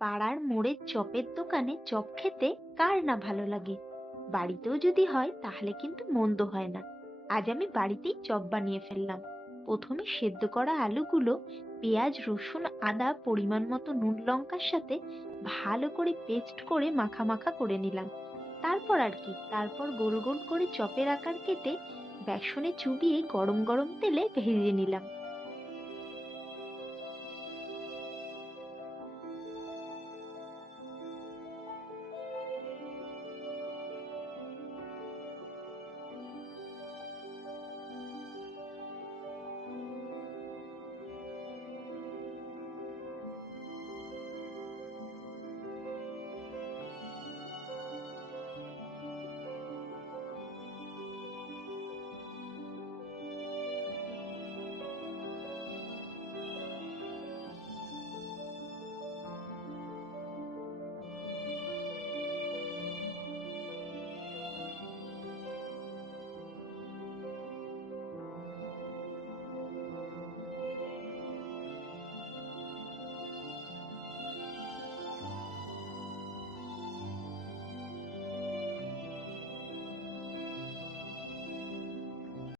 পাড়ার মোড়ের চপের দোকানে চপ খেতে কার না ভালো লাগে। বাড়িতেও যদি হয় তাহলে কিন্তু মন্দ হয় না। আজ আমি বাড়িতেই চপ বানিয়ে ফেললাম। প্রথমে সেদ্ধ করা আলুগুলো পেঁয়াজ রসুন আদা পরিমাণ মতো নুন লঙ্কার সাথে ভালো করে পেস্ট করে মাখা মাখা করে নিলাম। তারপর গোল গোল করে চপের আকার কেটে বেসনে চুবিয়ে গরম গরম তেলে ভেজে নিলাম।